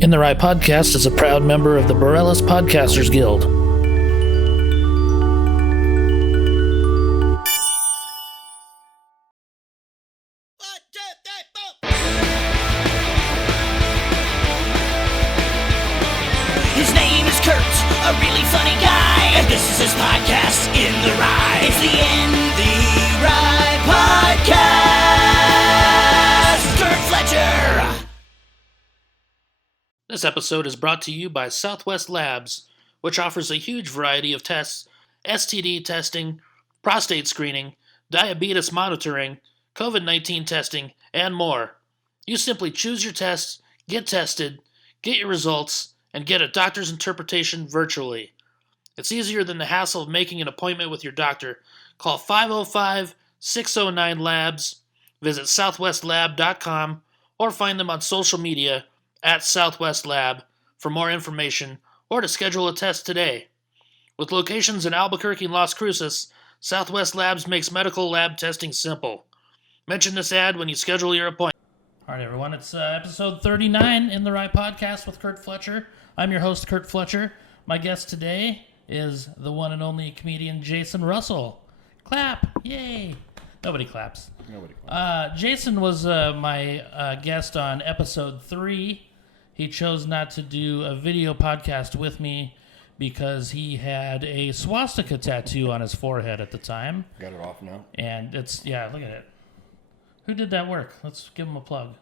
In the Right Podcast is a proud member of the Borellis Podcasters Guild. His name is Curt, a really funny guy, and this is his podcast, In the Right. It's the In the Right Podcast. Curt Fletcher. This episode is brought to you by Southwest Labs, which offers a huge variety of tests: STD testing, prostate screening, diabetes monitoring, COVID-19 testing, and more. You simply choose your tests, get tested, get your results, and get a doctor's interpretation virtually. It's easier than the hassle of making an appointment with your doctor. Call 505-609-LABS, visit southwestlab.com, or find them on social media at Southwest Lab for more information or to schedule a test today. With locations in Albuquerque and Las Cruces, Southwest Labs makes medical lab testing simple. Mention this ad when you schedule your appointment. All right, everyone, it's episode 39 in the Right Podcast with Curt Fletcher. I'm your host, Curt Fletcher. My guest today is the one and only comedian Jason Russell. Clap! Yay! Nobody claps. Jason was my guest on episode 3. He chose not to do a video podcast with me because he had a swastika tattoo on his forehead at the time. Got it off now? And it's, yeah, look at it. Who did that work? Let's give him a plug.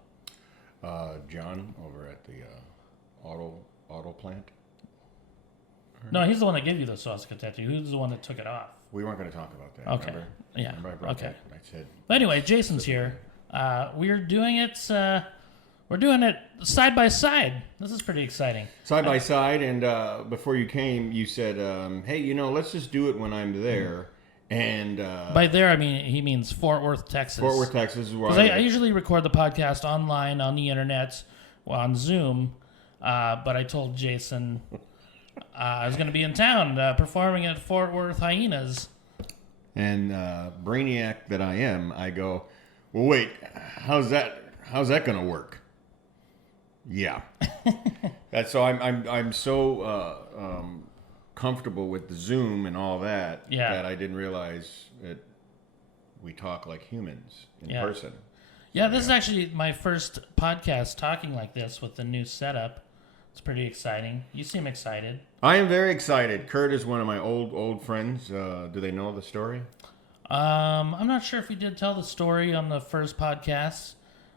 John over at the auto plant. No, he's the one that gave you the swastika tattoo. Who's the one that took it off? We weren't going to talk about that. Okay. Remember? Yeah. Remember I brought Okay. that? I said. But anyway, Jason's here. We're doing it. We're doing it side by side. This is pretty exciting. Side by side, and before you came, you said, "Hey, let's just do it when I'm there." And By there, I mean he means Fort Worth, Texas. Fort Worth, Texas is where I usually record the podcast online on the internet, on Zoom. But I told Jason I was going to be in town performing at Fort Worth Hyenas. And brainiac that I am, I go, "Well, wait, how's that going to work?" Yeah, that's so I'm so comfortable with the Zoom and all that that I didn't realize that we talk like humans in person. Yeah, this is actually my first podcast talking like this with the new setup. It's pretty exciting. You seem excited. I am very excited. Curt is one of my old friends. Do they know the story? I'm not sure if we did tell the story on the first podcast,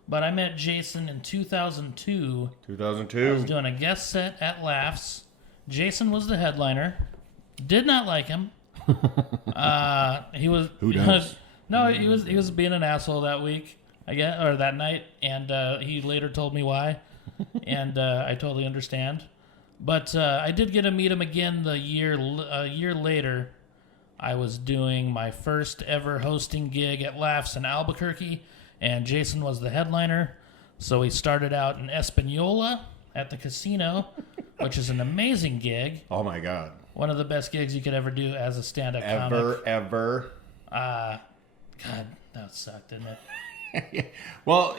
but I met Jason in 2002. 2002. I was doing a guest set at Laughs. Jason was the headliner. Did not like him. He was. Who does? He was being an asshole that week, I guess, or that night, and he later told me why, and I totally understand. But I did get to meet him again a year later. I was doing my first ever hosting gig at Laughs in Albuquerque, and Jason was the headliner. So we started out in Espanola at the casino, which is an amazing gig. Oh my God. One of the best gigs you could ever do as a stand-up comic. Ever. God, that sucked, didn't it? Well,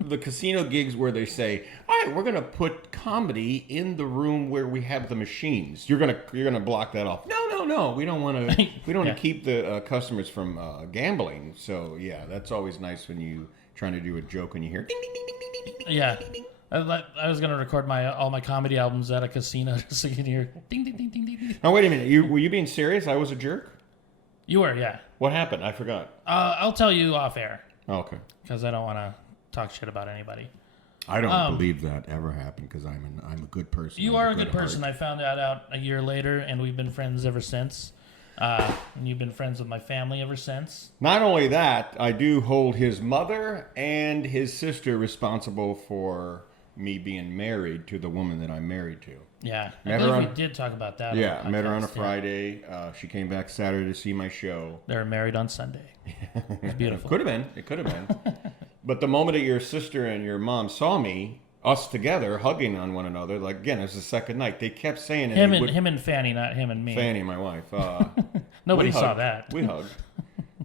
the casino gigs where they say, "All right, we're going to put comedy in the room where we have the machines." You're gonna block that off. No. We don't want to. We don't want to keep the customers from gambling. So yeah, that's always nice when you trying to do a joke and you hear ding ding ding ding ding ding. Yeah. Ding, ding, ding. I was gonna record all my comedy albums at a casino just so you can hear ding ding ding ding ding ding. Now wait a minute. Were you being serious? I was a jerk? You were, yeah. What happened? I forgot. I'll tell you off air. Oh, okay. Because I don't want to talk shit about anybody. I don't believe that ever happened because I'm a good person. You are a good person. I found that out a year later, and we've been friends ever since. And you've been friends with my family ever since. Not only that, I do hold his mother and his sister responsible for me being married to the woman that I'm married to. Yeah, I believe we did talk about that. Yeah, I met her on a Friday. She came back Saturday to see my show. They were married on Sunday. It was beautiful. It could have been. But the moment that your sister and your mom saw me, us together hugging on one another, like again, it was the second night. They kept saying it. Him and Fanny, not him and me. Fanny, my wife. Nobody saw that. We hugged.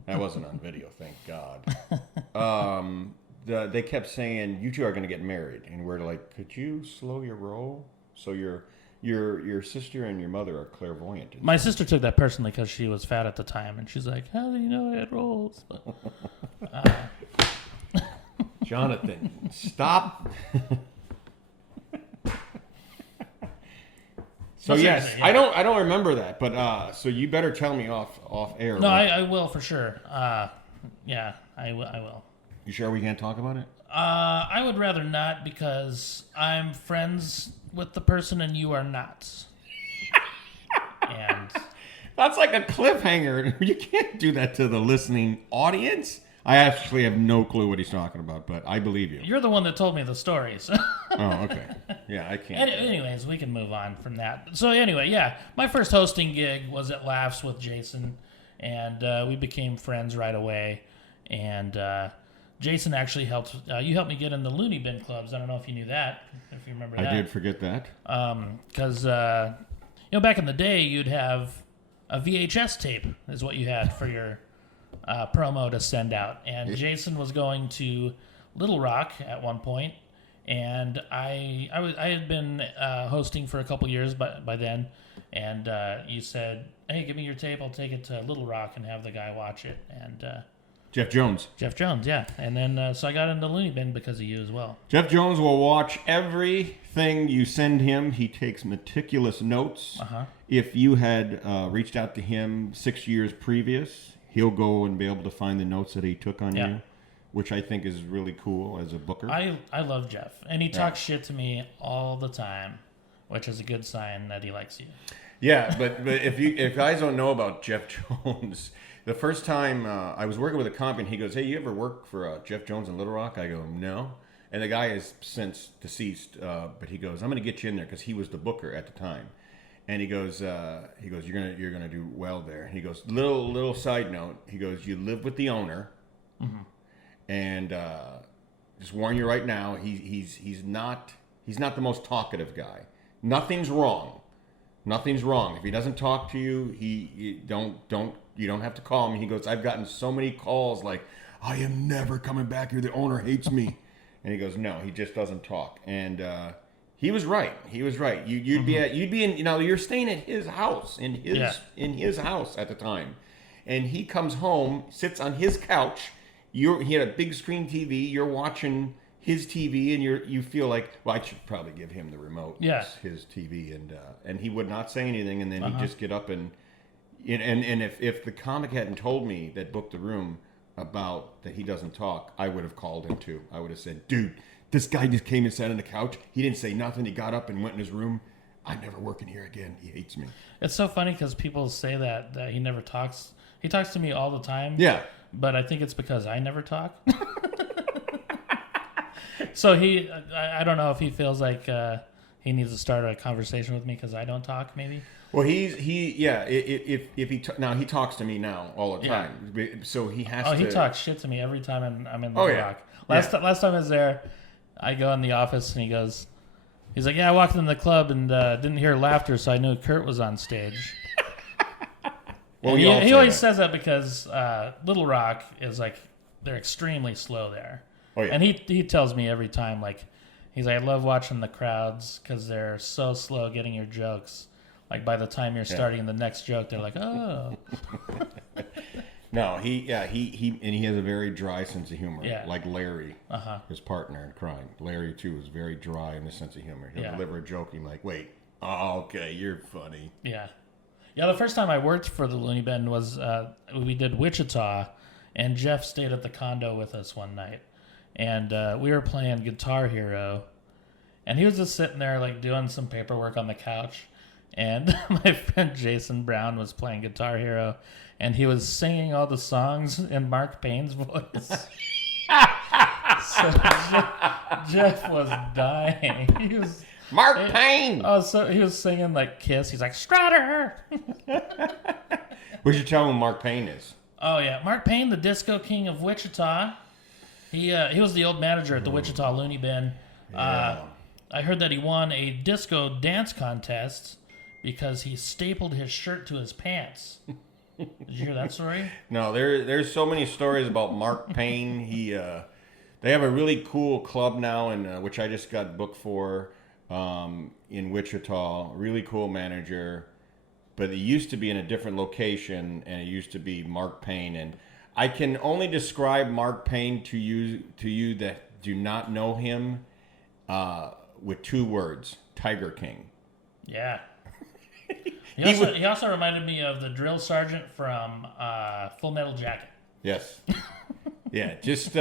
That wasn't on video, thank God. they kept saying, you two are going to get married. And we're like, could you slow your roll? So your sister and your mother are clairvoyant. My sister took that personally because she was fat at the time. And she's like, how do you know I had rolls? Jonathan, stop. So yes, I don't remember that, but so you better tell me off air. No, I will for sure. Yeah, I will. You sure we can't talk about it? I would rather not because I'm friends with the person and you are not. And that's like a cliffhanger. You can't do that to the listening audience. I actually have no clue what he's talking about, but I believe you. You're the one that told me the story. So. Oh, okay. Yeah, I can't. Anyways, we can move on from that. So anyway, yeah, my first hosting gig was at Laughs with Jason, and we became friends right away. And Jason actually helped. You helped me get in the Looney Bin clubs. I don't know if you knew that. If you remember that. I did forget that. Because back in the day, you'd have a VHS tape is what you had for your promo to send out. And Jason was going to Little Rock at one point, and I had been hosting for a couple years by then, and you said, hey, give me your tape, I'll take it to Little Rock and have the guy watch it. And Jeff Jones, yeah. And then so I got into Looney Bin because of you as well. Jeff Jones will watch everything you send him. He takes meticulous notes. If you had reached out to him 6 years previous, he'll go and be able to find the notes that he took on you, which I think is really cool as a booker. I love Jeff, and he talks shit to me all the time, which is a good sign that he likes you. Yeah, but if guys don't know about Jeff Jones, the first time I was working with a comp, and he goes, hey, you ever work for Jeff Jones in Little Rock? I go, no. And the guy is since deceased, but he goes, I'm going to get you in there because he was the booker at the time. And he goes, you're gonna do well there. And he goes, little side note. He goes, you live with the owner, and just warn you right now, he's not the most talkative guy. Nothing's wrong. If he doesn't talk to you, you don't have to call him. He goes, I've gotten so many calls like, I am never coming back here. The owner hates me. And he goes, no, he just doesn't talk. And he was right. You'd be in, you're staying at his house, in his house at the time. And he comes home, sits on his couch. He had a big screen TV. You're watching his TV, and you feel like, well, I should probably give him the remote. Yeah. His TV, and he would not say anything, and then he'd just get up and if the comic hadn't told me that booked the room about that he doesn't talk, I would have called him too. I would have said, dude, this guy just came and sat on the couch. He didn't say nothing. He got up and went in his room. I'm never working here again. He hates me. It's so funny because people say that he never talks. He talks to me all the time. Yeah. But I think it's because I never talk. So I don't know if he feels like he needs to start a conversation with me because I don't talk, maybe. Well, if he talks to me now all the time. Yeah. So he has to. Oh, he talks shit to me every time I'm in the Rock. Last time I was there, I go in the office and he's like, yeah, I walked in the club and didn't hear laughter, so I knew Curt was on stage. Well, he always says that because Little Rock is like, they're extremely slow there. Oh, yeah. And he tells me every time, like, he's like, I love watching the crowds because they're so slow getting your jokes. Like, by the time you're starting the next joke, they're like, oh. No, he has a very dry sense of humor, like Larry, his partner in crime. Larry too is very dry in his sense of humor. He'll deliver a joke, and you're like, wait, okay, you're funny. Yeah, the first time I worked for the Looney Bin was we did Wichita, and Jeff stayed at the condo with us one night, and we were playing Guitar Hero, and he was just sitting there like doing some paperwork on the couch, and my friend Jason Brown was playing Guitar Hero. And he was singing all the songs in Mark Payne's voice. So Jeff was dying. He was Mark Payne. Oh, so he was singing like Kiss. He's like Strutter. We should tell him who Mark Payne is. Oh yeah, Mark Payne, the disco king of Wichita. He was the old manager at the Wichita Looney Bin. I heard that he won a disco dance contest because he stapled his shirt to his pants. Did you hear that story? No, there's so many stories about Mark Payne. They have a really cool club now, and which I just got booked for in Wichita. Really cool manager, but it used to be in a different location, and it used to be Mark Payne. And I can only describe Mark Payne to you that do not know him with 2 words: Tiger King. Yeah. He also reminded me of the drill sergeant from Full Metal Jacket. Yes. Yeah, just...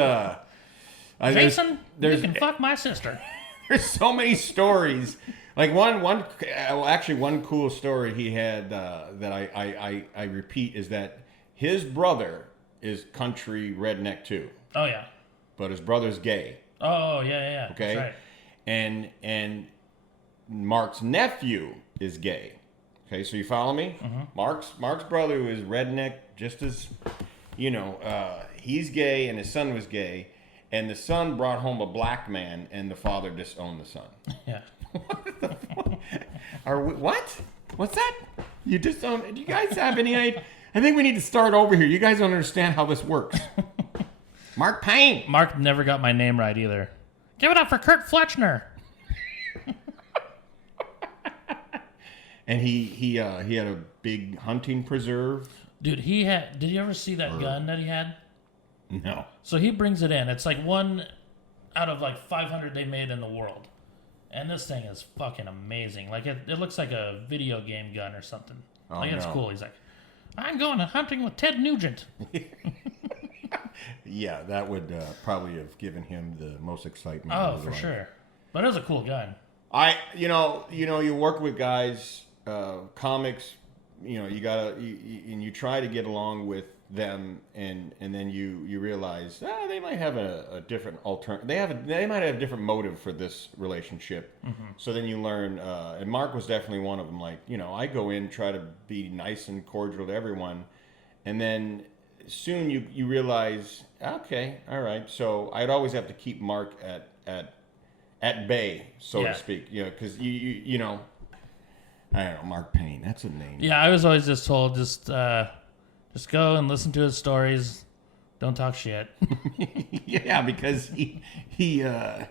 Jason, you can fuck my sister. There's so many stories. Like one cool story he had that I repeat is that his brother is country redneck too. Oh yeah. But his brother's gay. Oh yeah. Okay. That's right. And Mark's nephew is gay. Okay, so you follow me? Mm-hmm. Mark's brother who is redneck, just as he's gay, and his son was gay. And the son brought home a black man, and the father disowned the son. Yeah. What the fuck? What? What's that? You disown? Do you guys have any idea? I think we need to start over here. You guys don't understand how this works. Mark Payne. Mark never got my name right either. Give it up for Curt Fletcher. And he had a big hunting preserve. Dude, did you ever see that gun that he had? No. So he brings it in. It's like 1 out of like 500 they made in the world. And this thing is fucking amazing. Like it looks like a video game gun or something. It's cool. He's like, I'm going hunting with Ted Nugent. Yeah, that would probably have given him the most excitement. Oh, for sure. But it was a cool gun. You work with guys, comics, and you try to get along with them, and then you realize they might have a different they might have a different motive for this relationship. Mm-hmm. So then you learn, and Mark was definitely one of them. Like, I go in, try to be nice and cordial to everyone, and then soon you realize, okay, all right. So I'd always have to keep Mark at bay, so to speak, because I don't know, Mark Payne, that's a name. Yeah, I was always just told, just go and listen to his stories. Don't talk shit. Yeah, because he I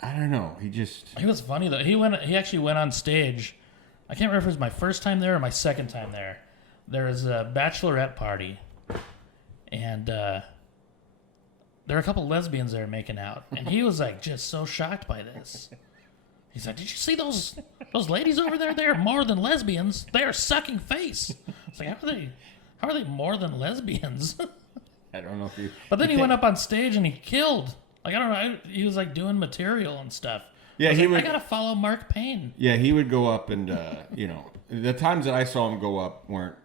don't know. He was funny though. He actually went on stage. I can't remember if it was my first time there or my second time there. There was a bachelorette party, and there were a couple lesbians there making out, and he was like just so shocked by this. He's like, "Did you see those ladies over there? They're more than lesbians. They are sucking face." It's like, how are they more than lesbians? I don't know if you. But then he went up on stage and he killed. Like, I don't know. He was like doing material and stuff. Yeah, I gotta follow Mark Payne. Yeah, he would go up and the times that I saw him go up weren't.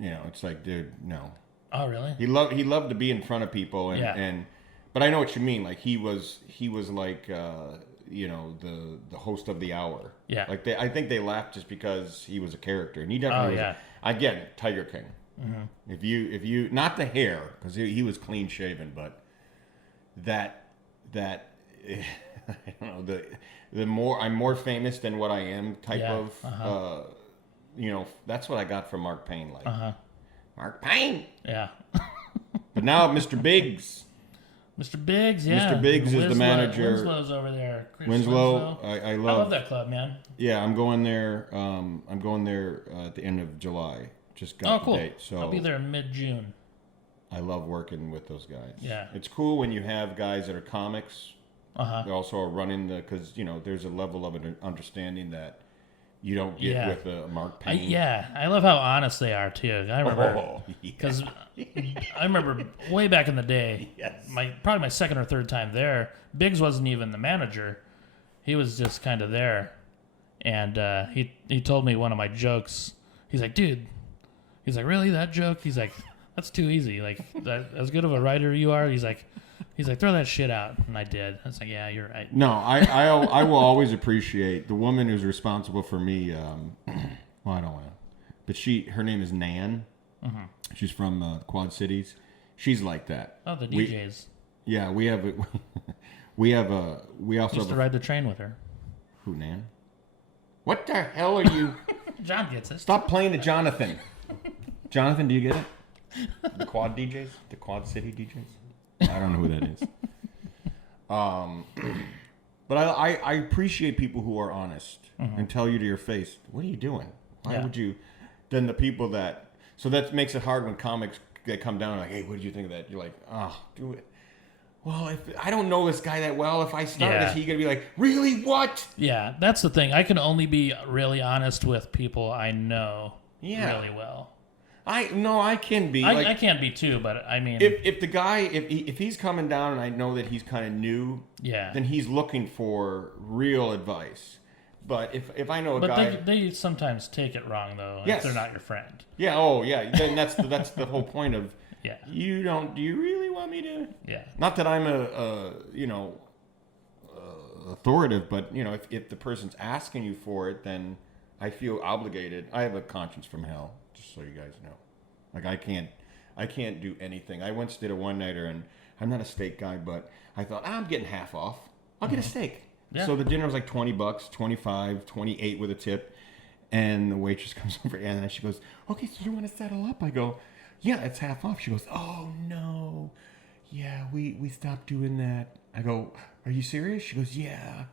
It's like, dude, no. Oh, really? He loved to be in front of people and but I know what you mean. Like he was like the host of the hour. Yeah. Like I think they laughed just because he was a character, and he definitely again, Tiger King. Mm-hmm. If you not the hair, because he was clean shaven, but that I don't know, the more I'm more famous than what I am type of that's what I got from Mark Payne. Like Mark Payne. Yeah. But now Mr. Biggs. Mr. Biggs, yeah. Mr. Biggs is the manager. Winslow's over there. Winslow, I love that club, man. Yeah, I'm going there. At the end of July. Just got the date. So I'll be there in mid-June. I love working with those guys. Yeah, it's cool when you have guys that are comics. They also are running because there's a level of an understanding that you don't get with a Mark Payne. I love how honest they are too. I remember because I remember way back in the day. Yes. Probably my second or third time there. Biggs wasn't even the manager; he was just kind of there, and he told me one of my jokes. He's like, "Dude," he's like, "Really, that joke?" He's like, "That's too easy. Like, that, as good of a writer you are." He's like, "Throw that shit out," and I did. I was like, "Yeah, you're right." No, I will always appreciate the woman who's responsible for me. Well, I don't want to, but her name is Nan. Mm-hmm. She's from the Quad Cities. She's like that. Oh, the DJs. We also used to ride the train with her. Who, Nan? What the hell are you? John gets it. Stop playing to Jonathan. Jonathan, do you get it? The Quad DJs? The Quad City DJs? I don't know who that is. But I appreciate people who are honest and tell you to your face, what are you doing? Why would you? Then the people that... So that makes it hard when comics they come down like, hey, what did you think of that? You're like, oh, do it. Well, if I don't know this guy that well, if I start, is he going to be like, really, what? Yeah, that's the thing. I can only be really honest with people I know really well. I can be. I can be too, but I mean... If the guy, if he's coming down and I know that he's kind of new, then he's looking for real advice. But if I know a guy... But they sometimes take it wrong, though, if they're not your friend. Yeah, oh, yeah. Then that's the whole point of... Yeah. Do you really want me to? Yeah. Not that I'm authoritative, but, if the person's asking you for it, then I feel obligated. I have a conscience from hell, just so you guys know. Like, I can't do anything. I once did a one-nighter, and I'm not a steak guy, but I thought, I'm getting half off. I'll get a steak. Yeah. So the dinner was like $20, 25, 28 with a tip. And the waitress comes over and she goes, okay, so you want to settle up? I go, yeah, it's half off. She goes, oh no. Yeah, we stopped doing that. I go, are you serious? She goes, yeah.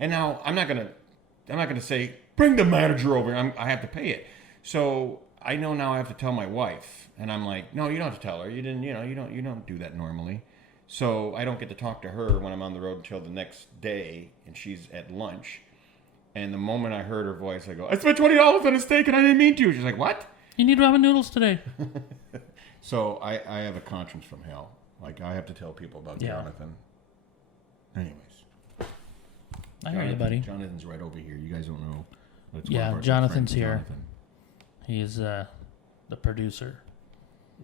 And now I'm not gonna say, bring the manager over. I have to pay it. So I know now I have to tell my wife. And I'm like, no, you don't have to tell her. You didn't, you don't do that normally. So I don't get to talk to her when I'm on the road until the next day, and she's at lunch. And the moment I heard her voice, I go, I spent $20 on a steak and I didn't mean to. She's like, what? You need ramen noodles today. So I have a conscience from hell. Like, I have to tell people about Jonathan. Anyways. I hear you, buddy. Jonathan's right over here. You guys don't know. But it's Jonathan's here. Jonathan. He's the producer.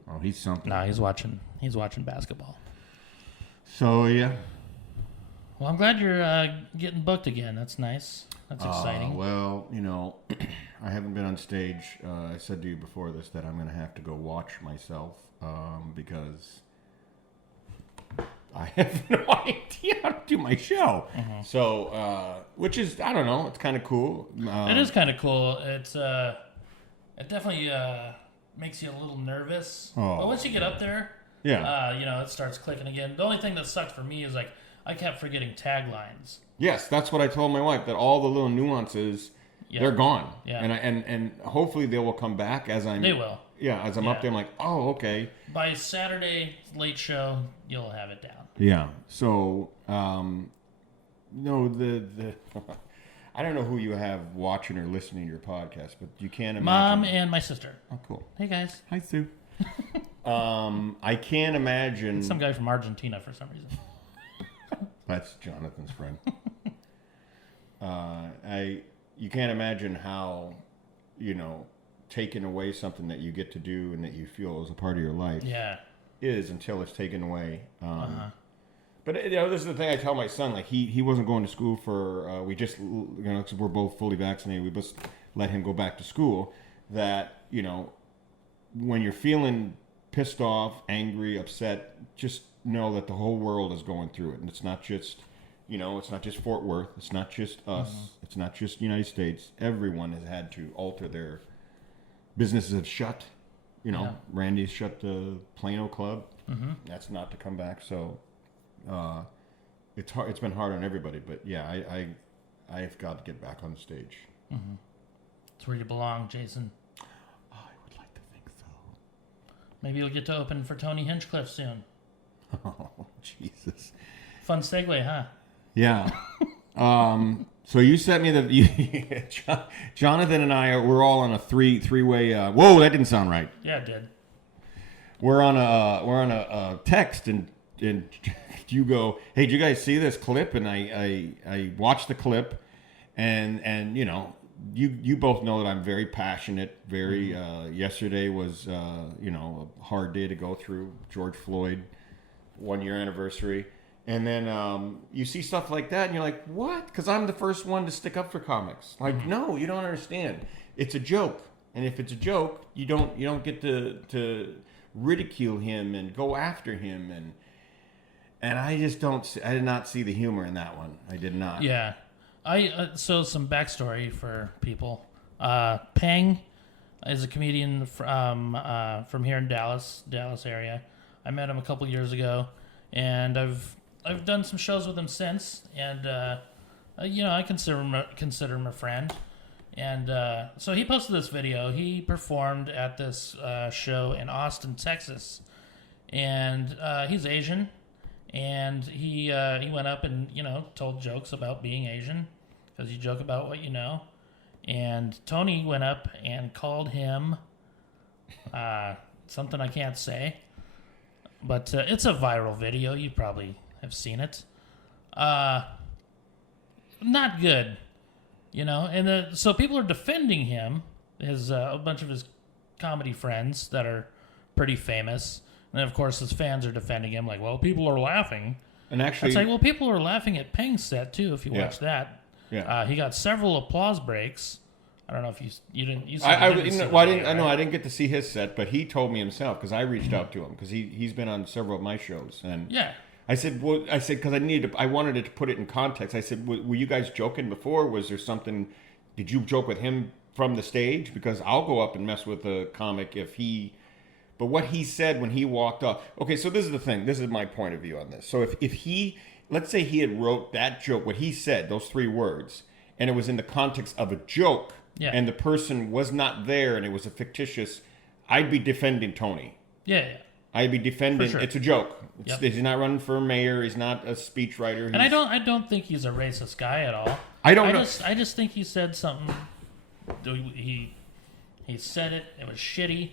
Oh, he's something. No, he's watching basketball. So, yeah. Well, I'm glad you're getting booked again. That's nice. That's exciting. Well, I haven't been on stage. I said to you before this that I'm going to have to go watch myself because I have no idea how to do my show. Mm-hmm. So, which is, I don't know, it's kind of cool. It is kind of cool. It's it definitely makes you a little nervous. Oh. But once you get up there, it starts clicking again. The only thing that sucked for me is like I kept forgetting taglines. Yes, that's what I told my wife, that all the little nuances, they're gone. Yeah. And hopefully they will come back as I'm... They will. Yeah, as I'm up there, I'm like, oh, okay. By Saturday late show, you'll have it down. Yeah. So, no, the I don't know who you have watching or listening to your podcast, but you can't imagine... Mom and my sister. Oh, cool. Hey, guys. Hi, Sue. I can't imagine... Some guy from Argentina for some reason. That's Jonathan's friend. You can't imagine how, taking away something that you get to do and that you feel is a part of your life is until it's taken away. But this is the thing I tell my son. Like he wasn't going to school for. We just cause we're both fully vaccinated. We just let him go back to school. That when you're feeling pissed off, angry, upset, just know that the whole world is going through it, and it's not just. It's not just Fort Worth. It's not just us. Mm-hmm. It's not just the United States. Everyone has had to alter their businesses have shut. Randy's shut the Plano Club. Mm-hmm. That's not to come back. So it's hard. It's been hard on everybody. But yeah, I've got to get back on the stage. Mm-hmm. It's where you belong, Jason. I would like to think so. Maybe you'll get to open for Tony Hinchcliffe soon. Oh, Jesus. Fun segue, huh? Yeah. So you sent me Jonathan and we're all on a three-way. Whoa, that didn't sound right. Yeah, it did. We're on a text and you go, hey, did you guys see this clip? And I watched the clip, and you both know that I'm very passionate. Very yesterday was a hard day to go through. George Floyd 1 year anniversary. And then you see stuff like that, and you're like, what? Because I'm the first one to stick up for comics. Like, no, you don't understand. It's a joke. And if it's a joke, you don't get to ridicule him and go after him. And I just I did not see the humor in that one. I did not. Yeah. So some backstory for people. Peng is a comedian from here in Dallas area. I met him a couple years ago, and I've I've done some shows with him since, and I consider him a friend. And so he posted this video. He performed at this show in Austin, Texas, and he's Asian, and he went up and told jokes about being Asian, because you joke about what you know. And Tony went up and called him something I can't say, but it's a viral video. You probably have seen it. Not good, And so people are defending him. His a bunch of his comedy friends that are pretty famous, and of course his fans are defending him. Like, well, people are laughing. And actually, it's like, well, people are laughing at Peng's set too. If you watch that. Yeah, he got several applause breaks. I don't know if you didn't. You I didn't get to see his set, but he told me himself, because I reached out to him, because he's been on several of my shows, and I said because I wanted to put it in context. I said, were you guys joking before? Was there something? Did you joke with him from the stage? Because I'll go up and mess with the comic if he. But what he said when he walked off. Okay, so this is the thing. This is my point of view on this. So if he. Let's say he had wrote that joke, what he said, those 3 words, and it was in the context of a joke, and the person was not there, and it was a fictitious, I'd be defending Tony. Yeah. I'd be defending, it's a joke. He's not running for mayor, he's not a speechwriter. And I don't think he's a racist guy at all. I don't know. I just think he said something, he said it was shitty.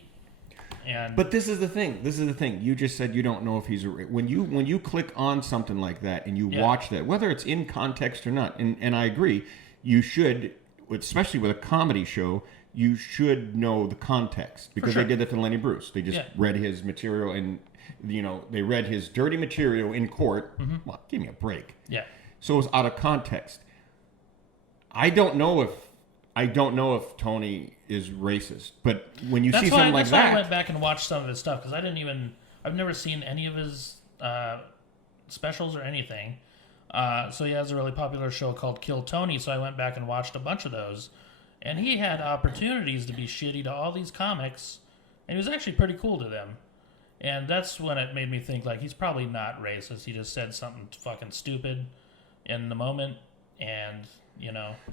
But this is the thing. You just said you don't know if he's when you click on something like that and you watch that, whether it's in context or not. And I agree, you should, especially with a comedy show, you should know the context, because they did that to Lenny Bruce. They just read his material, and they read his dirty material in court. Mm-hmm. Well, give me a break. Yeah. So it was out of context. I don't know if Tony is racist, but when you see something like that... That's why I went back and watched some of his stuff, because I've never seen any of his specials or anything. So he has a really popular show called Kill Tony, so I went back and watched a bunch of those. And he had opportunities to be shitty to all these comics, and he was actually pretty cool to them. And that's when it made me think, like, he's probably not racist. He just said something fucking stupid in the moment, and...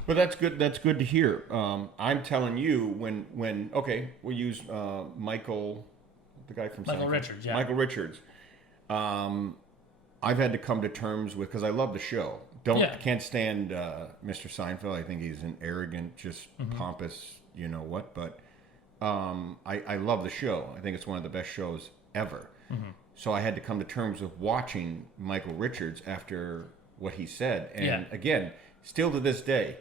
But that's good to hear. I'm telling you, when okay, we'll use Michael, the guy from Michael Richards. Yeah. Michael Richards. I've had to come to terms with, because I love the show. Can't stand Mr. Seinfeld. I think he's an arrogant, just pompous, you know what. But I love the show. I think it's one of the best shows ever. Mm-hmm. So I had to come to terms with watching Michael Richards after what he said, and again. Still to this day,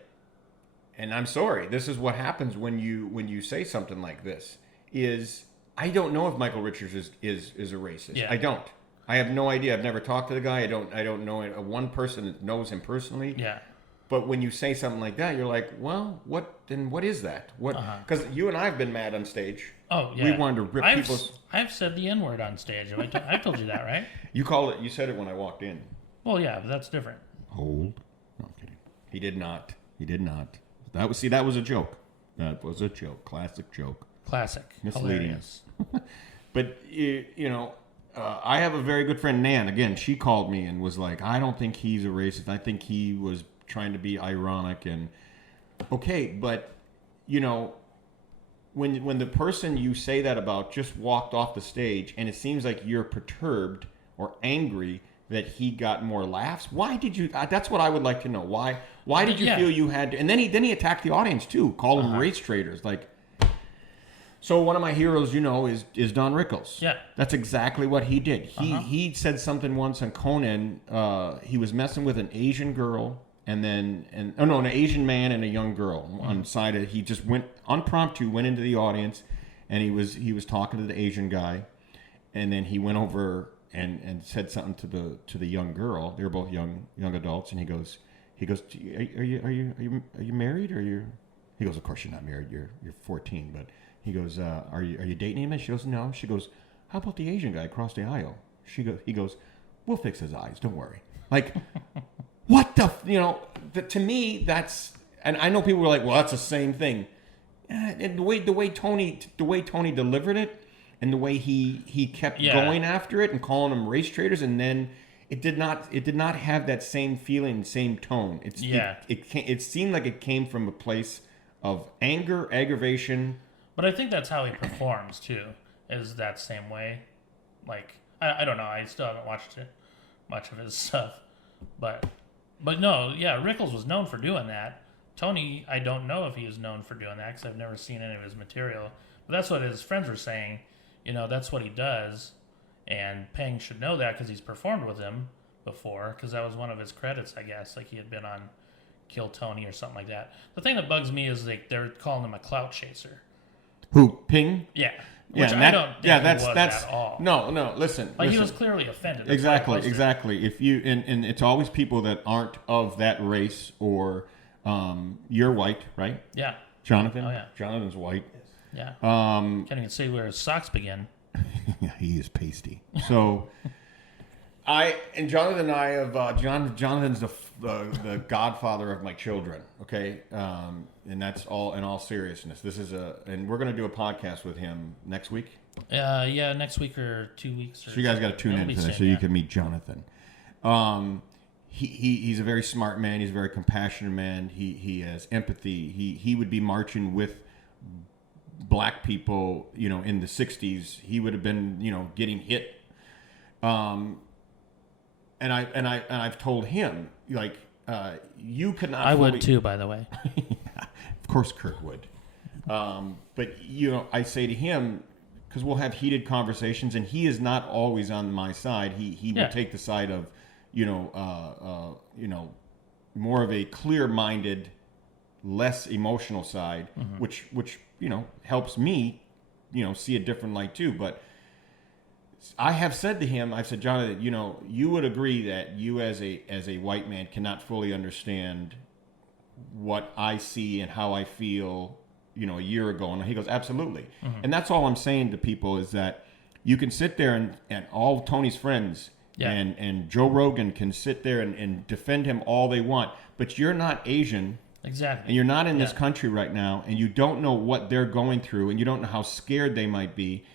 and I'm sorry, this is what happens when you say something like this, is I don't know if Michael Richards is a racist. Yeah. I don't. I have no idea. I've never talked to the guy. I don't know one person that knows him personally. Yeah. But when you say something like that, you're like, well, what is that? What? Because you and I have been mad on stage. Oh, yeah. We wanted to rip people's... I've said the N-word on stage. I told you that, right? You said it when I walked in. Well, yeah, but that's different. Hold. No, I'm kidding. He did not. That was a joke. That was a joke. Classic joke. Classic. Misleading. But I have a very good friend, Nan. Again, she called me and was like, "I don't think he's a racist. I think he was trying to be ironic." And okay, but when the person you say that about just walked off the stage, and it seems like you're perturbed or angry that he got more laughs. Why did you? That's what I would like to know. Why did you feel you had to? And then he attacked the audience too, called them race traders. Like, so one of my heroes, is Don Rickles. Yeah, that's exactly what he did. He said something once on Conan. He was messing with an Asian girl, an Asian man and a young girl on side of. He just went into the audience, and he was talking to the Asian guy, and then he went over and said something to the young girl. They were both young adults, and he goes, are you married, or you? He goes, of course you're not married. You're 14, but he goes, are you dating him? And she goes, no. She goes, how about the Asian guy across the aisle? He goes, we'll fix his eyes. Don't worry. Like, what to me that's, and I know people were like, well, that's the same thing. And the way Tony delivered it. And the way he kept going after it and calling them race traders, and then it did not have that same feeling, same tone. It seemed like it came from a place of anger, aggravation. But I think that's how he performs too, is that same way. Like I don't know, I still haven't watched much of his stuff, but no, yeah, Rickles was known for doing that. Tony, I don't know if he was known for doing that because I've never seen any of his material. But that's what his friends were saying. That's what he does. And Peng should know that because he's performed with him before, because that was one of his credits, I guess. Like he had been on Kill Tony or something like that. The thing that bugs me is they're calling him a clout chaser. Who, Peng? Yeah. Which I don't think he was at all. No, listen. He was clearly offended. Exactly. If you and it's always people that aren't of that race or you're white, right? Yeah. Jonathan? Oh, yeah. Jonathan's white. Yeah. Can't even say where his socks begin. Yeah, he is pasty. So, Jonathan and I have Jonathan's the godfather of my children. Okay, and that's all in all seriousness. This is and we're going to do a podcast with him next week. Yeah, next week or 2 weeks. So you guys got to tune in for that, so you can meet Jonathan. He's a very smart man. He's a very compassionate man. He has empathy. He would be marching with black people, in the 60s. He would have been, getting hit. And I've told him, like, you could not. I would too, by the way. Of course, Curt would. But I say to him, because we'll have heated conversations, and he is not always on my side. He will take the side of, more of a clear-minded, less emotional side, which helps me, see a different light too. But I have said to him, I've said, Jonathan, you would agree that you as a white man cannot fully understand what I see and how I feel, a year ago. And he goes, absolutely. And that's all I'm saying to people is that you can sit there and all Tony's friends and Joe Rogan can sit there and defend him all they want, but you're not Asian. Exactly. And you're not in this country right now, and you don't know what they're going through, and you don't know how scared they might be.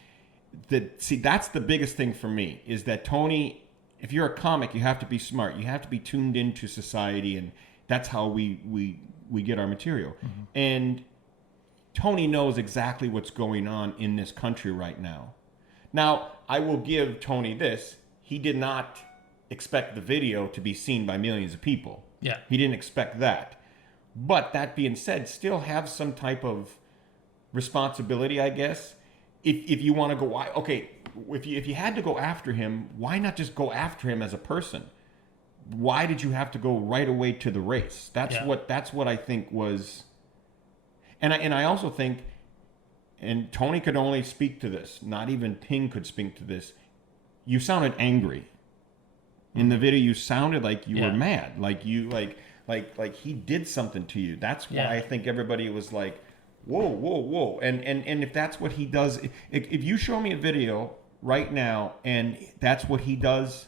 That's the biggest thing for me, is that Tony, if you're a comic, you have to be smart. You have to be tuned into society, and that's how we get our material. And Tony knows exactly what's going on in this country right now. Now, I will give Tony this. He did not expect the video to be seen by millions of people. Yeah. He didn't expect that. But that being said, still have some type of responsibility, I guess. If you want to go, if you had to go after him, why not just go after him as a person? Why did you have to go right away to the race? That's what I think was. And I also think, and Tony could only speak to this. Not even Ping could speak to this. You sounded angry in the video. You sounded like you were mad, like he did something to you. That's why I think everybody was like, whoa. And if that's what he does, if you show me a video right now and that's what he does,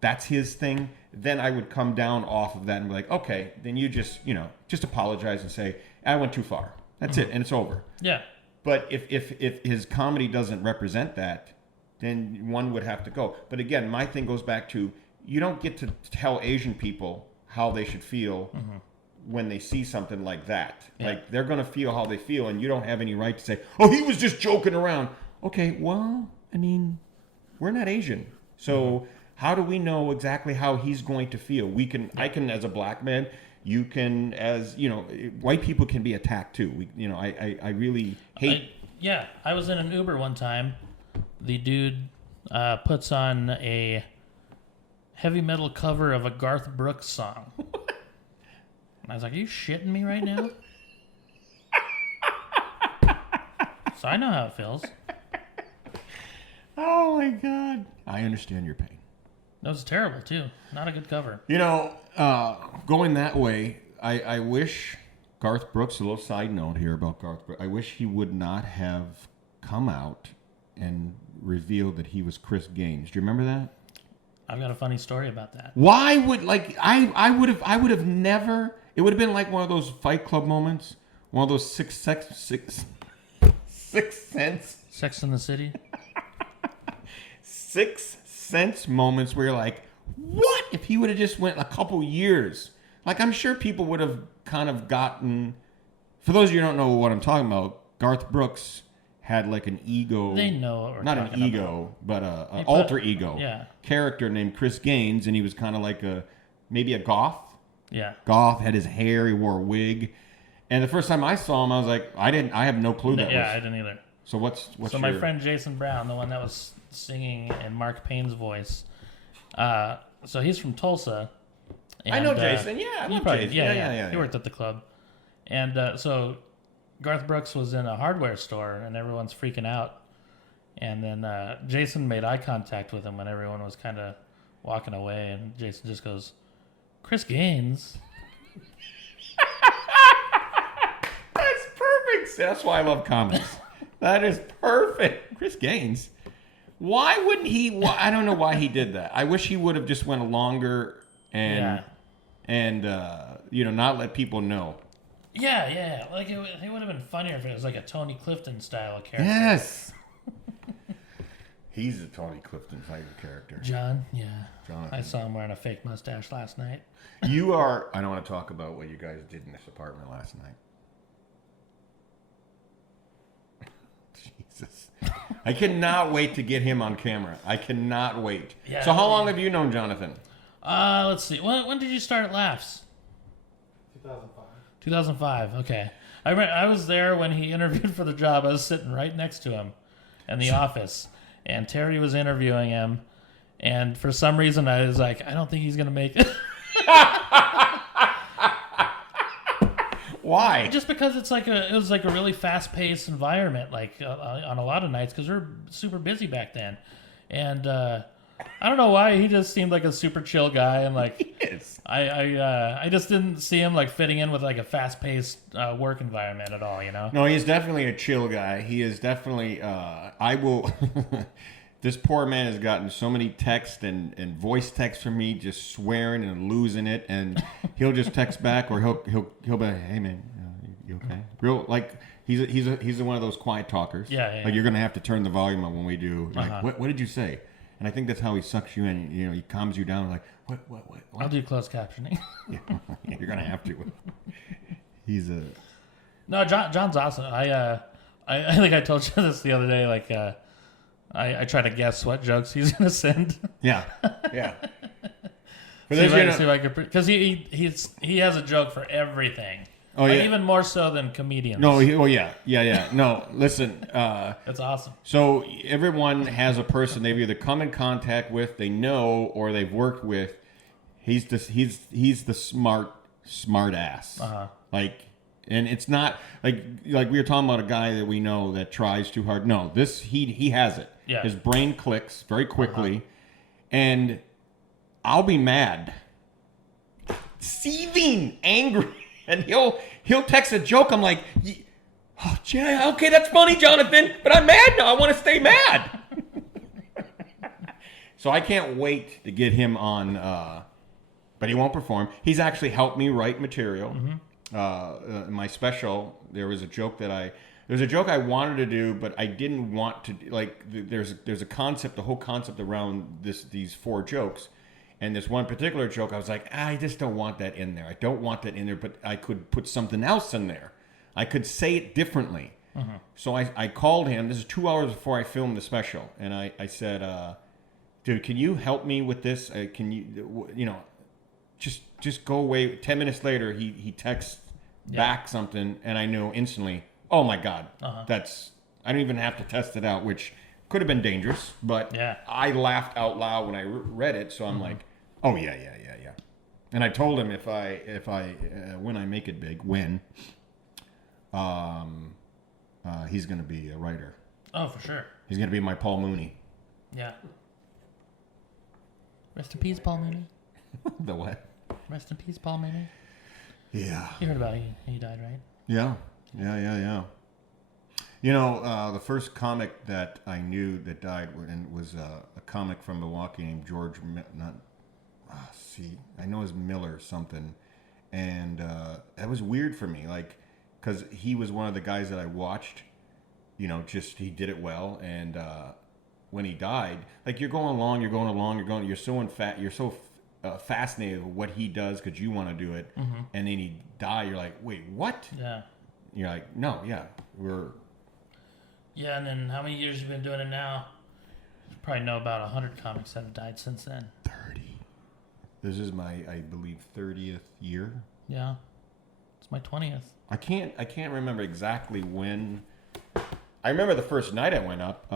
that's his thing, then I would come down off of that and be like, okay, then you just apologize and say, I went too far. That's it. And it's over. Yeah. But if his comedy doesn't represent that, then one would have to go. But again, my thing goes back to, you don't get to tell Asian people how they should feel when they see something like that. Like, they're going to feel how they feel, and you don't have any right to say, oh, he was just joking around. Okay, well, I mean, we're not Asian. So how do we know exactly how he's going to feel? I can, as a black man, you can, as, white people can be attacked too. I really hate. I was in an Uber one time. The dude puts on a heavy metal cover of a Garth Brooks song. And I was like, are you shitting me right now? So I know how it feels. Oh my God. I understand your pain. That was terrible too. Not a good cover. Going that way, I wish Garth Brooks, a little side note here about Garth Brooks, I wish he would not have come out and revealed that he was Chris Gaines. Do you remember that? I've got a funny story about that. Why would, I would have never, it would have been like one of those Fight Club moments, one of those Sixth Sense. Sex in the City? Sixth Sense moments where you're like, What if he would have just went a couple years? Like, I'm sure people would have kind of gotten. For those of you who don't know what I'm talking about, Garth Brooks had like an ego. They know what we're not talking an ego, but an alter ego character named Chris Gaines, and he was kind of like maybe a goth. Yeah. Goth, had his hair, he wore a wig. And the first time I saw him, I was like, I have no clue that was. Yeah, I didn't either. So what's so my friend Jason Brown, the one that was singing in Mark Payne's voice, so he's from Tulsa. And, I know Jason. Yeah, I love Jason. Yeah. He worked at the club. And so Garth Brooks was in a hardware store, and everyone's freaking out. And then Jason made eye contact with him when everyone was kind of walking away, and Jason just goes, Chris Gaines. That's perfect. That's why I love comics. That is perfect. Chris Gaines. Why wouldn't he? I don't know why he did that. I wish he would have just went longer and not let people know. Yeah. Like it would have been funnier if it was like a Tony Clifton style character. Yes. He's a Tony Clifton type of character. John. Jonathan. I saw him wearing a fake mustache last night. You are. I don't want to talk about what you guys did in this apartment last night. Jesus. I cannot wait to get him on camera. I cannot wait. Yeah, so how long have you known Jonathan? Let's see. When did you start at Laughs? 2005. 2005. Okay. I was there when he interviewed for the job. I was sitting right next to him in the office, and Terry was interviewing him. And for some reason, I was like, I don't think he's gonna make it. Why? Just because it was like a really fast-paced environment, like on a lot of nights, because we were super busy back then, and I don't know why he just seemed like a super chill guy, and like he is. I just didn't see him like fitting in with like a fast-paced work environment at all, you know? No, he's definitely a chill guy. He is definitely. I will. This poor man has gotten so many texts and voice texts from me, just swearing and losing it, and he'll just text back, or he'll be like, "Hey man, you okay?" Real like he's one of those quiet talkers. Yeah. Like you're gonna have to turn the volume up when we do. Like what did you say? And I think that's how he sucks you in. You know, he calms you down. Like what? I'll do closed captioning. Yeah, you're gonna have to. He's a. No, John's awesome. I think I told you this the other day. Like. I try to guess what jokes he's gonna send. Yeah. See if I could, because he has a joke for everything. Oh like yeah, even more so than comedians. No, yeah. No, listen. That's awesome. So everyone has a person they've either come in contact with, they know, or they've worked with. He's the smart ass. Like. And it's not like we were talking about a guy that we know that tries too hard. No, he has it. Yeah. His brain clicks very quickly, and I'll be mad, seething, angry, and he'll text a joke. I'm like, oh, yeah, okay, that's funny, Jonathan, but I'm mad now. I want to stay mad. So I can't wait to get him on, but he won't perform. He's actually helped me write material. My special, there was a joke I wanted to do, but I didn't want to. Like, there's a concept, the whole concept around these 4 jokes, and this one particular joke, I was like, I just don't want that in there. I don't want that in there, but I could put something else in there. I could say it differently. So I called him. This is 2 hours before I filmed the special, and I said, dude, can you help me with this? Can you, just go away. 10 minutes later, he texts back something, and I knew instantly, oh my God, I don't even have to test it out, which could have been dangerous, but I laughed out loud when I read it, so I'm like, oh yeah. And I told him if I when I make it big, he's going to be a writer. Oh, for sure. He's going to be my Paul Mooney. Yeah. Rest in peace, Paul Mooney. The what? Rest in peace, Paul Mooney. Yeah. You heard about he died, right? Yeah. You know, the first comic that I knew that died was a comic from Milwaukee named George. I know his Miller or something, and that was weird for me, like, because he was one of the guys that I watched. You know, just he did it well, and when he died, like you're so fascinated with what he does because you want to do it, and then he die. You're like, wait, what? Yeah. You're like, no, yeah, we're. Yeah, and then how many years you been doing it now? You probably know about 100 comics that have died since then. 30. This is my, I believe, 30th year. Yeah. It's my 20th. I can't remember exactly when. I remember the first night I went up.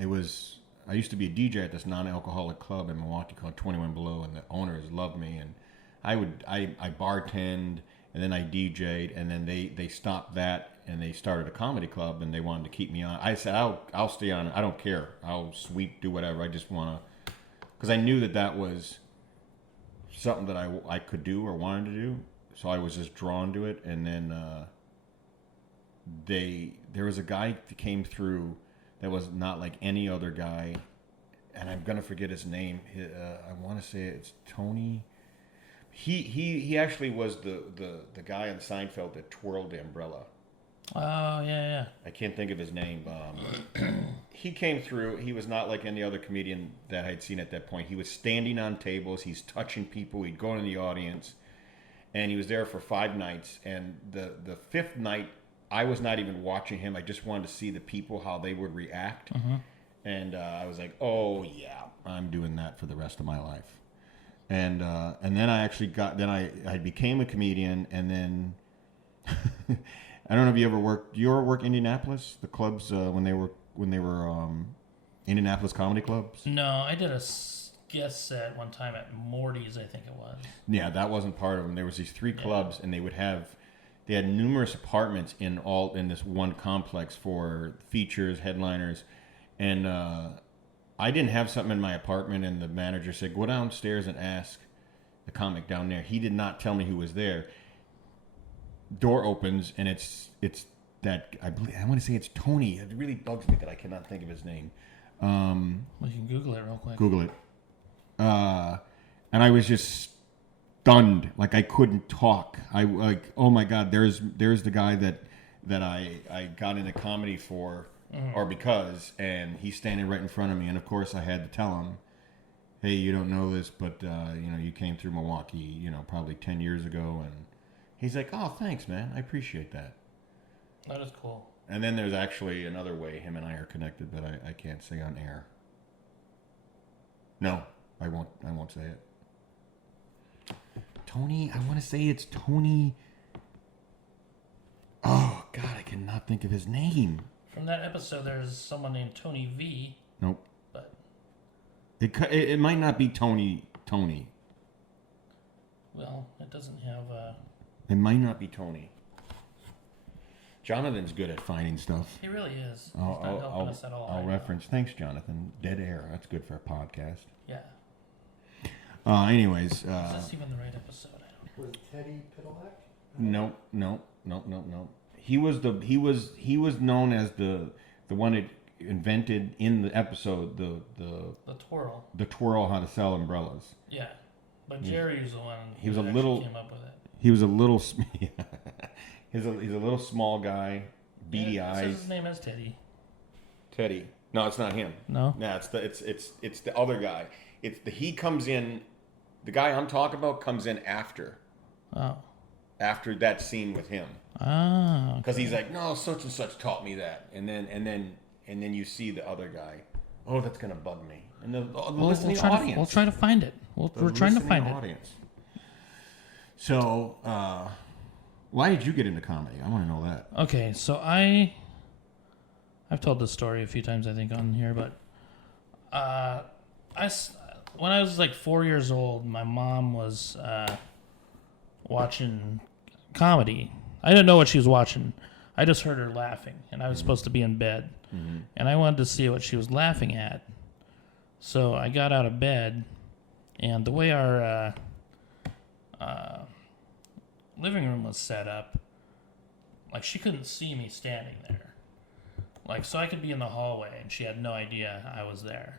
It was. I used to be a DJ at this non-alcoholic club in Milwaukee called 21 Below, and the owners loved me. And I bartended, and then I DJ'd, and then they stopped that, and they started a comedy club, and they wanted to keep me on. I said, I'll stay on. I don't care. I'll sweep, do whatever. I just want to, because I knew that was something that I could do or wanted to do. So I was just drawn to it, and then there was a guy that came through that was not like any other guy, and I'm gonna forget his name. I want to say it's Tony. He actually was the guy on Seinfeld that twirled the umbrella. Oh yeah. I can't think of his name. He came through. He was not like any other comedian that I'd seen at that point. He was standing on tables. He's touching people. He'd go into the audience, and he was there for 5 nights. And the 5th night, I was not even watching him. I just wanted to see the people, how they would react. And I was like, oh, yeah, I'm doing that for the rest of my life. And then I actually I became a comedian. And then, I don't know if you ever worked, do you ever work Indianapolis? The clubs, when they were Indianapolis comedy clubs? No, I did a guest set one time at Morty's, I think it was. Yeah, that wasn't part of them. There was these 3 clubs, and they had numerous apartments in this one complex for features, headliners, and I didn't have something in my apartment, and the manager said, go downstairs and ask the comic down there. He did not tell me who was there. Door opens, and it's that, I want to say it's Tony. It really bugs me that I cannot think of his name. We can Google it real quick. Google it. And I was just stunned, like I couldn't talk. I like, oh my God, there's the guy that I got into comedy for, or because, and he's standing right in front of me, and of course I had to tell him, hey, you don't know this, but you came through Milwaukee, probably 10 years ago, and he's like, oh, thanks, man, I appreciate that. That is cool. And then there's actually another way him and I are connected, but I can't say on air. No, I won't say it. Tony, I want to say it's Tony. Oh God, I cannot think of his name. From that episode, there's someone named Tony V. Nope. But it might not be Tony. Well, it doesn't have. It might not be Tony. Jonathan's good at finding stuff. He really is. He's not helping us at all. I'll reference. Thanks, Jonathan. Dead air. That's good for a podcast. Yeah. Anyways. Is this even the right episode? Was it Teddy Piddleback? No. He was known as the one that invented in the episode the twirl. The twirl, how to sell umbrellas. Yeah. But Jerry was the one who came up with it. He was a little he's a little small guy, beady eyes. Says his name is Teddy. Teddy. No, it's not him. No. No, it's the other guy. He comes in. The guy I'm talking about comes in after. Oh. After that scene with him. Ah. Because he's like, no, such and such taught me that, and then you see the other guy. Oh, that's gonna bug me. And the listening audience. We'll try to find it. We're trying to find audience. So, why did you get into comedy? I want to know that. Okay, so I've told this story a few times, I think, on here, but when I was like 4 years old, my mom was watching comedy. I didn't know what she was watching. I just heard her laughing, and I was supposed to be in bed, and I wanted to see what she was laughing at. So I got out of bed, and the way our living room was set up, like she couldn't see me standing there. Like, so I could be in the hallway, and she had no idea I was there.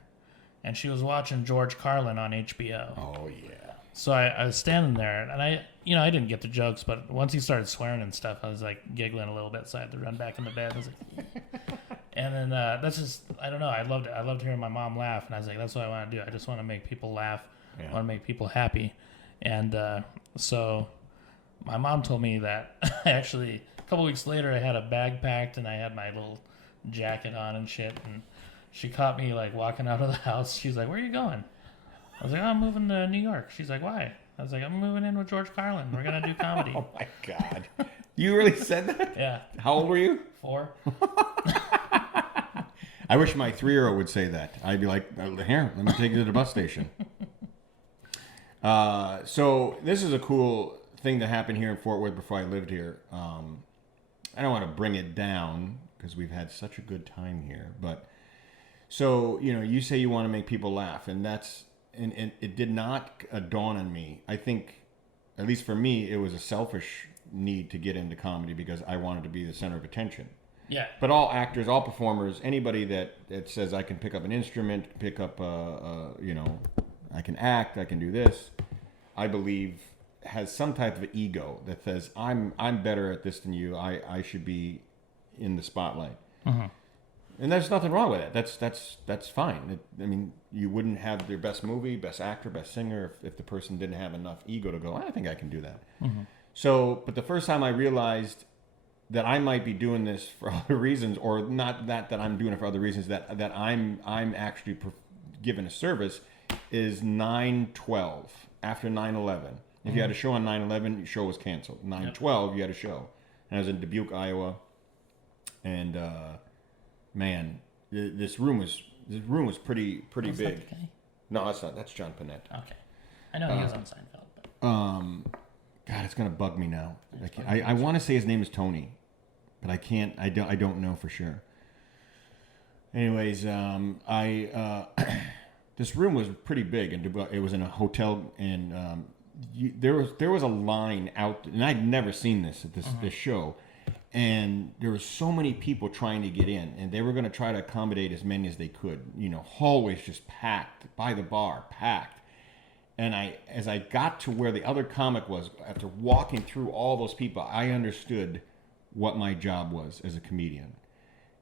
And she was watching George Carlin on HBO. Oh, yeah. So I was standing there, and I didn't get the jokes, but once he started swearing and stuff, I was like giggling a little bit, so I had to run back in the bed. I was like, And then that's just, I don't know. I loved hearing my mom laugh, and I was like, that's what I want to do. I just want to make people laugh. Yeah. I want to make people happy. And so my mom told me that actually a couple weeks later I had a bag packed and I had my little jacket on and shit. And she caught me like walking out of the house. She's like, where are you going? I was like, oh, I'm moving to New York. She's like, why? I was like, I'm moving in with George Carlin. We're going to do comedy. Oh, my God. You really said that? Yeah. How old were you? 4. I wish my 3-year-old would say that. I'd be like, here, let me take you to the bus station. So this is a cool thing that happened here in Fort Worth before I lived here. I don't want to bring it down because we've had such a good time here. But so, you say you want to make people laugh, and it did not dawn on me. I think, at least for me, it was a selfish need to get into comedy because I wanted to be the center of attention. Yeah. But all actors, all performers, anybody that says I can pick up an instrument, pick up, I can act, I can do this, I believe has some type of ego that says I'm better at this than you. I should be in the spotlight. Uh-huh. And there's nothing wrong with it. That's fine. You wouldn't have their best movie, best actor, best singer if the person didn't have enough ego to go, I think I can do that. Uh-huh. So, but the first time I realized that I might be doing this for other reasons, or not that I'm doing it for other reasons, that I'm actually given a service, is 9/12, after 9/11. If you had a show on 9/11, your show was canceled. 9/12, you had a show. And I was in Dubuque, Iowa, and man, this room was pretty big. That the guy? No, that's not. That's John Panette. Okay. I know he was on Seinfeld. But... God, it's gonna bug me now. I want to say his name is Tony, but I can't. I don't know for sure. Anyways, this room was pretty big, and it was in a hotel, and there was a line out, and I'd never seen this at this show, and there were so many people trying to get in, and they were going to try to accommodate as many as they could. Hallways just packed, by the bar packed. And as I got to where the other comic was, after walking through all those people, I understood what my job was as a comedian.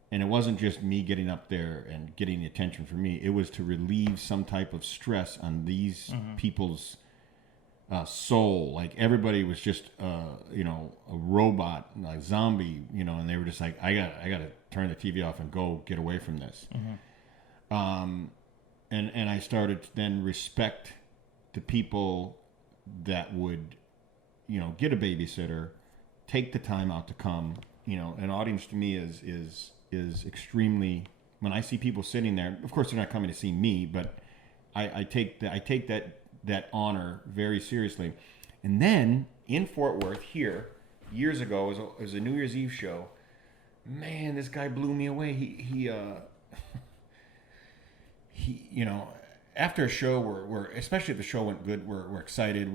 And it wasn't just me getting up there and getting the attention from me. It was to relieve some type of stress on these people's soul. Like everybody was just, a robot, like zombie, and they were just like, I got to turn the TV off and go get away from this. And I started to then respect the people that would, get a babysitter, take the time out to come. An audience to me is extremely. When I see people sitting there, of course they're not coming to see me, but I take that honor very seriously. And then in Fort Worth here, years ago, it was a New Year's Eve show. Man, this guy blew me away. He after a show, we're especially if the show went good, we're excited.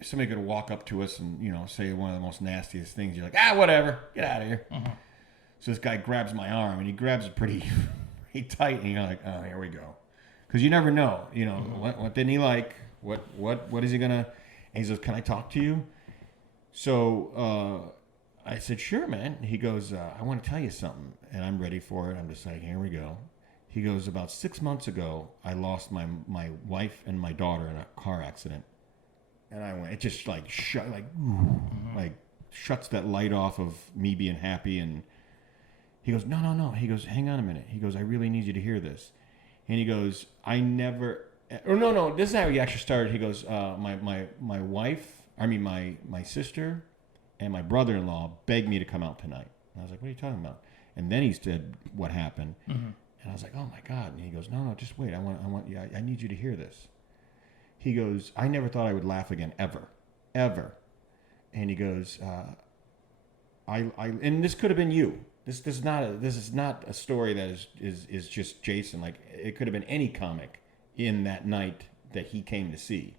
Somebody could walk up to us and say one of the most nastiest things. You're like, whatever, get out of here. So this guy grabs my arm, and he grabs it pretty tight, and you're like, oh, here we go, because you never know. What didn't he like? What is he gonna? And he says, can I talk to you? So I said, sure, man. He goes, I want to tell you something, and I'm ready for it. I'm just like, here we go. He goes, about 6 months ago, I lost my wife and my daughter in a car accident. And I went, it just like shuts that light off of me being happy. And he goes, no. He goes, hang on a minute. He goes, I really need you to hear this. And he goes, no. This is how he actually started. He goes, my sister and my brother-in-law begged me to come out tonight. And I was like, what are you talking about? And then he said what happened. And I was like, oh my God. And he goes, no, just wait. I need you to hear this. He goes, I never thought I would laugh again, ever. And he goes, and this could have been you. This is not a story that is just Jason. Like it could have been any comic in that night that he came to see.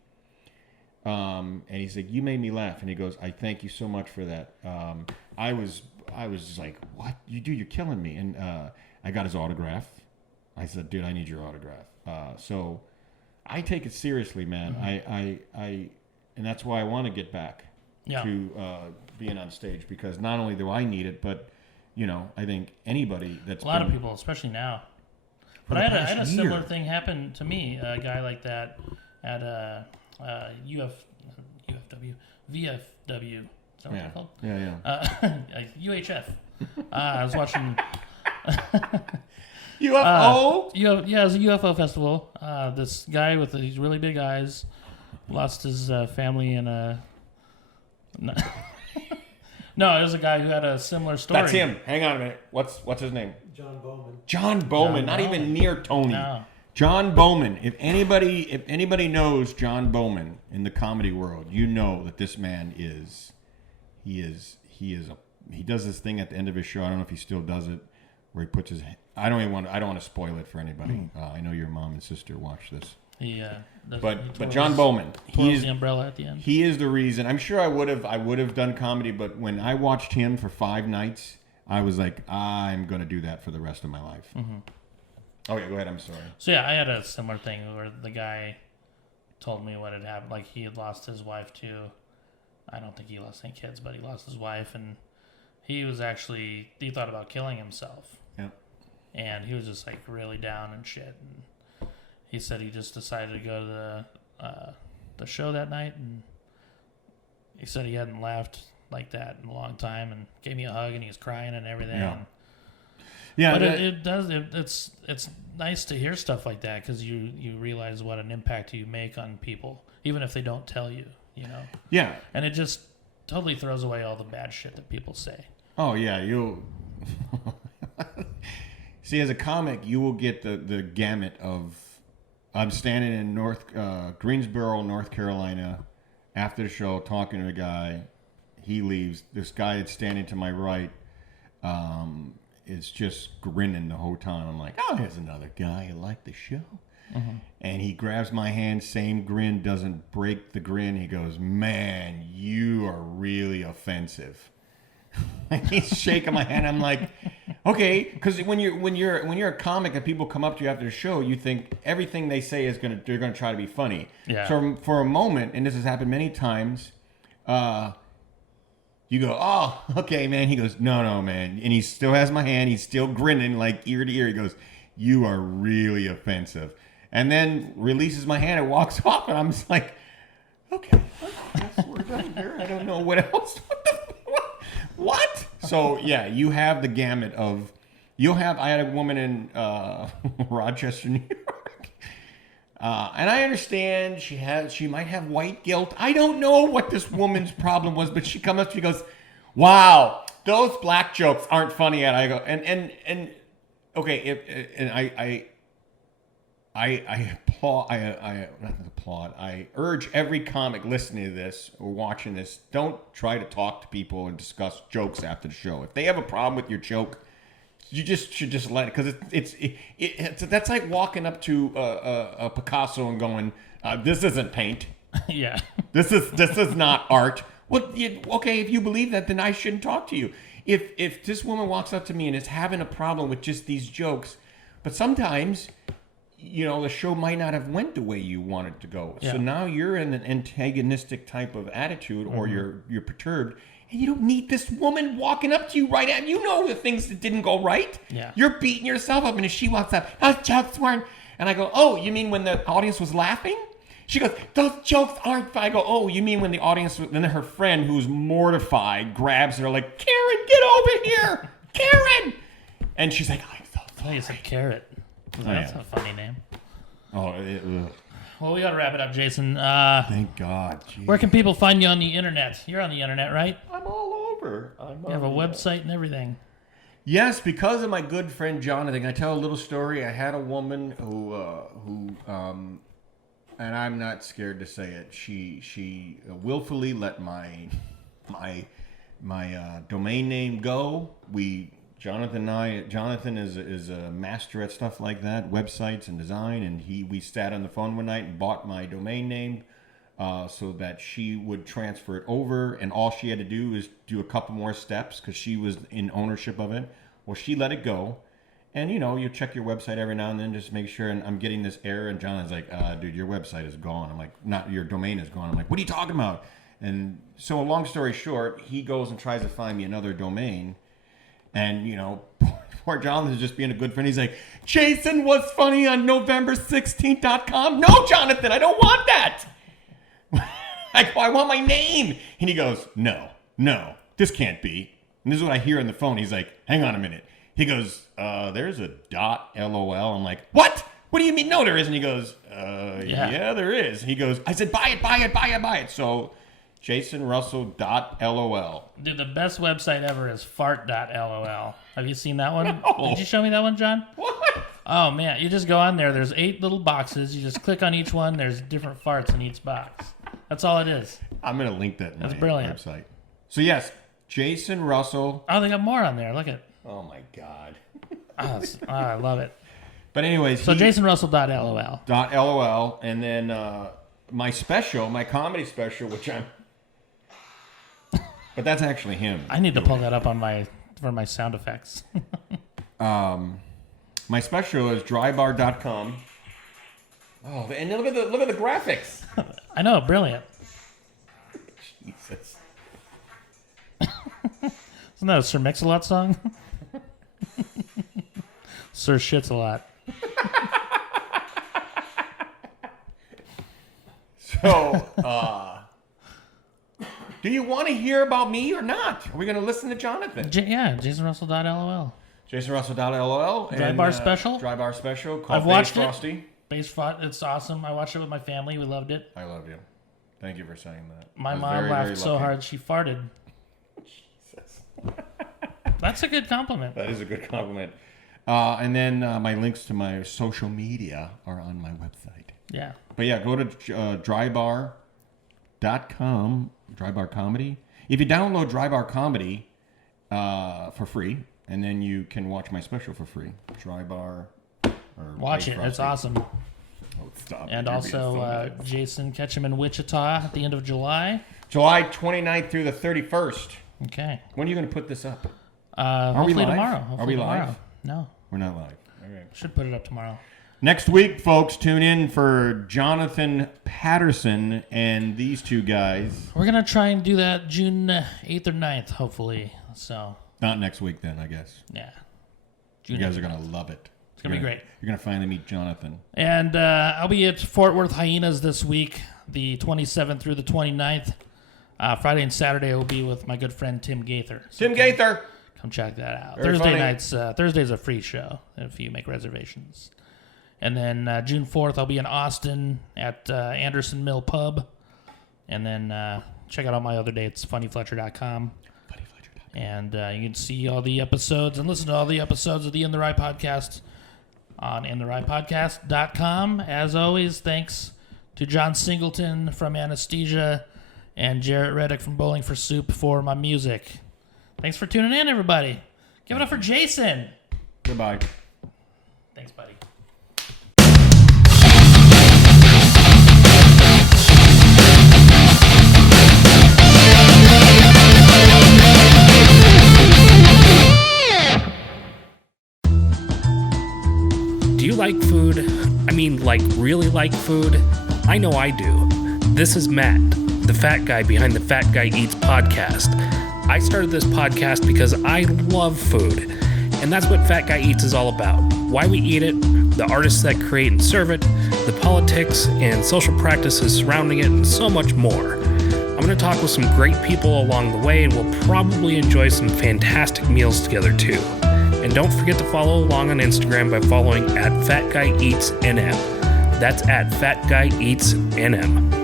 And he's like, you made me laugh. And he goes, I thank you so much for that. I was just like, what? You're killing me. And I got his autograph. I said, dude, I need your autograph. So I take it seriously, man. And that's why I want to get back to being on stage, because not only do I need it, but I think anybody that's a lot of people, especially now. But I had a similar thing happen to me. A guy like that at UFW, VFW. Is that what they're called? Yeah. UHF. I was watching UFO. it was a UFO festival. This guy with these really big eyes lost his family in a. No, it was a guy who had a similar story. That's him. Hang on a minute. What's his name? John Bowman. John Bowman. Not even near Tony. No. John Bowman. If anybody knows John Bowman in the comedy world, you know that this man he does this thing at the end of his show. I don't know if he still does it, where he puts his. I don't want to spoil it for anybody. I know your mom and sister watch this. But John Bowman, he is the umbrella at the end. He is the reason. I'm sure I would have done comedy, but when I watched him for 5 nights, I was like, I'm going to do that for the rest of my life. Mm-hmm. Oh yeah, go ahead. I'm sorry. So yeah, I had a similar thing where the guy told me what had happened. Like he had lost his wife too. I don't think he lost any kids, but he lost his wife, and he thought about killing himself. Yeah. And he was just like really down and shit. And he said he just decided to go to the show that night, and he said he hadn't laughed like that in a long time, and gave me a hug, and he was crying and everything. Yeah. And, yeah, but it's nice to hear stuff like that, because you realize what an impact you make on people, even if they don't tell you, Yeah. And it just totally throws away all the bad shit that people say. Oh yeah, you'll see, as a comic, you will get the gamut of. I'm standing in Greensboro, North Carolina, after the show, talking to a guy. He leaves. This guy that's standing to my right is just grinning the whole time. I'm like, oh, here's another guy who liked the show. Mm-hmm. And he grabs my hand, same grin, doesn't break the grin. He goes, man, you are really offensive. He's shaking my hand. I'm like, okay, because when you're a comic and people come up to you after the show, you think everything they say they're gonna try to be funny. Yeah. So for a moment, and this has happened many times, you go, oh, okay, man. He goes, no, man, and he still has my hand. He's still grinning like ear to ear. He goes, you are really offensive, and then releases my hand and walks off, and I'm just like, okay, I guess we're done here. I don't know what else. What? So yeah, you have the gamut of. I had a woman in Rochester, New York, and I understand she might have white guilt. I don't know what this woman's problem was, but she comes up, she goes, "Wow, those black jokes aren't funny yet." I go, and okay, I applaud. Not applaud. I urge every comic listening to this or watching this: don't try to talk to people and discuss jokes after the show. If they have a problem with your joke, you should just let it, because it's that's like walking up to a Picasso and going, "This isn't paint. Yeah, this is not art." Well, okay, if you believe that, then I shouldn't talk to you. If this woman walks up to me and is having a problem with just these jokes, but sometimes, the show might not have went the way you wanted to go. Yeah. So now you're in an antagonistic type of attitude, or you're perturbed, and you don't need this woman walking up to you right at the things that didn't go right. Yeah. You're beating yourself up, and if she walks up, those jokes weren't. And I go, oh, you mean when the audience was laughing? She goes, those jokes aren't. I go, oh, you mean when the audience, then her friend who's mortified grabs her like, Karen, get over here, Karen. And she's like, I'm so sorry. You said Carrot. That's a funny name. Oh, well, we got to wrap it up, Jason. Thank God. Geez. Where can people find you on the internet? You're on the internet, right? I'm all over. You have a website and everything. Yes, because of my good friend Jonathan. I tell a little story. I had a woman who, and I'm not scared to say it. She willfully let my domain name go. Jonathan is a master at stuff like that, websites and design, and we sat on the phone one night and bought my domain name so that she would transfer it over, and all she had to do is do a couple more steps because she was in ownership of it. Well, she let it go, and you check your website every now and then just to make sure, and I'm getting this error, and Jonathan's like, dude, your website is gone. I'm like, not your domain is gone. I'm like, what are you talking about? And so, long story short, he goes and tries to find me another domain. And, poor Jonathan's just being a good friend. He's like, Jason was funny on November16th.com. No, Jonathan, I don't want that. I want my name. And he goes, no, this can't be. And this is what I hear on the phone. He's like, hang on a minute. He goes, there's a .lol. I'm like, what? What do you mean? No, there isn't. He goes, yeah, there is. He goes, I said, buy it. So JasonRussell.lol. Dude, the best website ever is fart.lol. Have you seen that one? No. Did you show me that one, John? What? Oh, man. You just go on there. There's 8 little boxes. You just click on each one. There's different farts in each box. That's all it is. I'm going to link that in my brilliant. website. So, yes, Jason Russell. Oh, they got more on there. Look at. Oh, my God. I love it. But anyways. So, JasonRussell.lol. .lol. And then my comedy special, which I'm. But that's actually him. I need to pull that up for my sound effects. My special is drybar.com. Oh, and look at the graphics. I know, brilliant. Jesus. Isn't that a Sir Mix-a-Lot song? Sir Shits a Lot. So, do you want to hear about me or not? Are we going to listen to Jonathan? JasonRussell.lol. JasonRussell.lol. Dry Bar Special? Dry Bar Special called I've watched Beige Frosty. Beige Frosty. It's awesome. I watched it with my family. We loved it. I love you. Thank you for saying that. My mom laughed so hard she farted. Jesus. That's a good compliment. That is a good compliment. And then my links to my social media are on my website. Yeah. But yeah, go to drybar.com, Drybar Comedy. If you download Drybar Comedy for free, and then you can watch my special for free. Drybar. Watch it. It's awesome. Oh, stop. And also, Jason, catch him in Wichita at the end of July. July 29th through the 31st. Okay. When are you going to put this up? Hopefully live? tomorrow. Are Hopefully we tomorrow. live? No. We're not live. Okay. Should put it up tomorrow. Next week, folks, tune in for Jonathan Patterson and these two guys. We're going to try and do that June 8th or 9th, hopefully. So. Not next week, then, I guess. Yeah. You guys are going to love it. It's going to be great. You're going to finally meet Jonathan. And I'll be at Fort Worth Hyenas this week, the 27th through the 29th. Friday and Saturday I will be with my good friend Tim Gaither. So Tim Gaither! Come check that out. Very Thursday funny. nights. Thursday's a free show if you make reservations. And then June 4th I'll be in Austin at Anderson Mill Pub. And then check out all my other dates, funnyfletcher.com. And you can see all the episodes and listen to all the episodes of the In the Rye podcast on intherightpodcast.com. As always, thanks to John Singleton from Anesthesia and Jarrett Reddick from Bowling for Soup for my music. Thanks for tuning in, everybody. Give it up for Jason. Goodbye. Thanks, buddy. Do you like food? I mean, like, really like food? I know I do. This is Matt, the fat guy behind the Fat Guy Eats podcast. I started this podcast because I love food, and that's what Fat Guy Eats is all about. Why we eat it, the artists that create and serve it, the politics and social practices surrounding it, and so much more. I'm going to talk with some great people along the way, and we'll probably enjoy some fantastic meals together too. And don't forget to follow along on Instagram by following @FatGuyEatsNM. That's @FatGuyEatsNM.